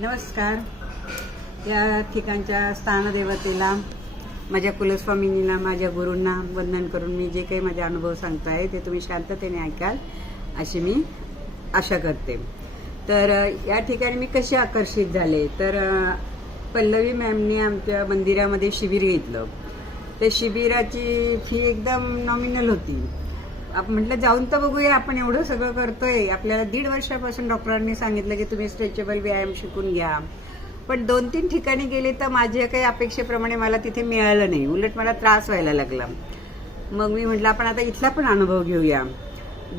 नमस्कार. या ठिकाणच्या स्थानदेवतेला, माझ्या कुलस्वामिनीला, माझ्या गुरूंना वंदन करून मी जे काही माझे अनुभव सांगत आहे ते तुम्ही शांततेने ऐकाल अशी मी आशा करते. तर या ठिकाणी मी कशी आकर्षित झाले, तर पल्लवी मॅमनी आमच्या मंदिरामध्ये शिबिर घेतलं. ते शिबिराची फी एकदम नॉमिनल होती. म्हटलं जाऊन तर बघूया, आपण एवढं सगळं करतोय. आपल्याला 1.5 वर्षापासून डॉक्टरांनी सांगितलं की तुम्ही स्ट्रेचेबल व्यायाम शिकून घ्या. पण 2-3 ठिकाणी गेले तर माझ्या काही अपेक्षेप्रमाणे मला तिथे मिळालं नाही, उलट मला त्रास व्हायला लागला. मग मी म्हटलं आपण आता इथला पण अनुभव घेऊया.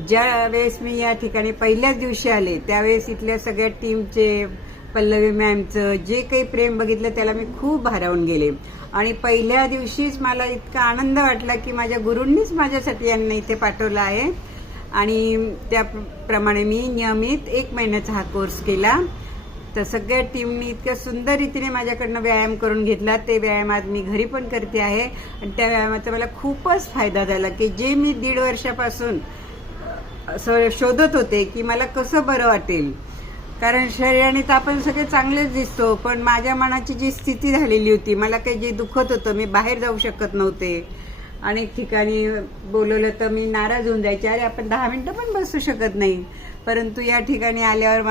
ज्या वेळेस मी या ठिकाणी पहिल्याच दिवशी आले त्यावेळेस इथल्या सगळ्या टीमचे, पल्लवी मॅमचं जे काही प्रेम बघितलं त्याला मी खूप भारावून गेले. आणि पहिल्या दिवशीच मला इतका आनंद वाटला की माझ्या गुरूंनीच माझ्यासाठी यांना इथे पाठवलं आहे. आणि त्याप्रमाणे मी नियमित 1 महिन्याचा हा कोर्स केला. तर सगळ्या टीमनी इतक्या सुंदर रीतीने माझ्याकडनं व्यायाम करून घेतला. ते व्यायाम आज मी घरी पण करते आहे आणि त्या व्यायामाचा मला खूपच फायदा झाला. की जे मी 1.5 वर्षापासून असं शोधत होते की मला कसं बरं वाटेल, कारण शरीराने तर आपण सगळे चांगलेच दिसतो, पण माझ्या मनाची जी स्थिती झालेली होती, मला काही जे दुखत होतं, मी बाहेर जाऊ शकत नव्हते. अनेक ठिकाणी बोलवलं तर मी नाराज होऊन जायचे, अरे आपण 10 मिनिटं पण बसू शकत नाही. परंतु या ठिकाणी आल्यावर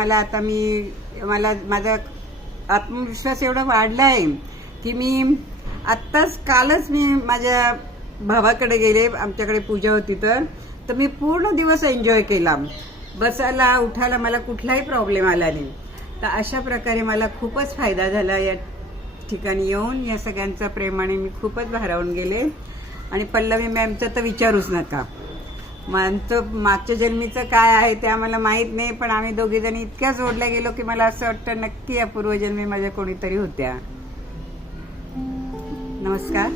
मला माझा आत्मविश्वास एवढा वाढला आहे की मी कालच मी माझ्या भावाकडे गेले, आमच्याकडे पूजा होती तर मी पूर्ण दिवस एन्जॉय केला. बसायला उठायला मला कुठलाही प्रॉब्लेम आला नाही. तर अशा प्रकारे मला खूपच फायदा झाला. या ठिकाणी येऊन या सगळ्यांच्या प्रेमाने मी खूपच भारावून गेले. आणि पल्लवी मॅमचं तर विचारूच नका. मागच्या जन्मीचं काय आहे ते आम्हाला माहीत नाही, पण आम्ही दोघीजणी इतक्या जोडल्या गेलो की मला असं वाटतं नक्की या पूर्वजन्मी माझ्या कोणीतरी होत्या. नमस्कार.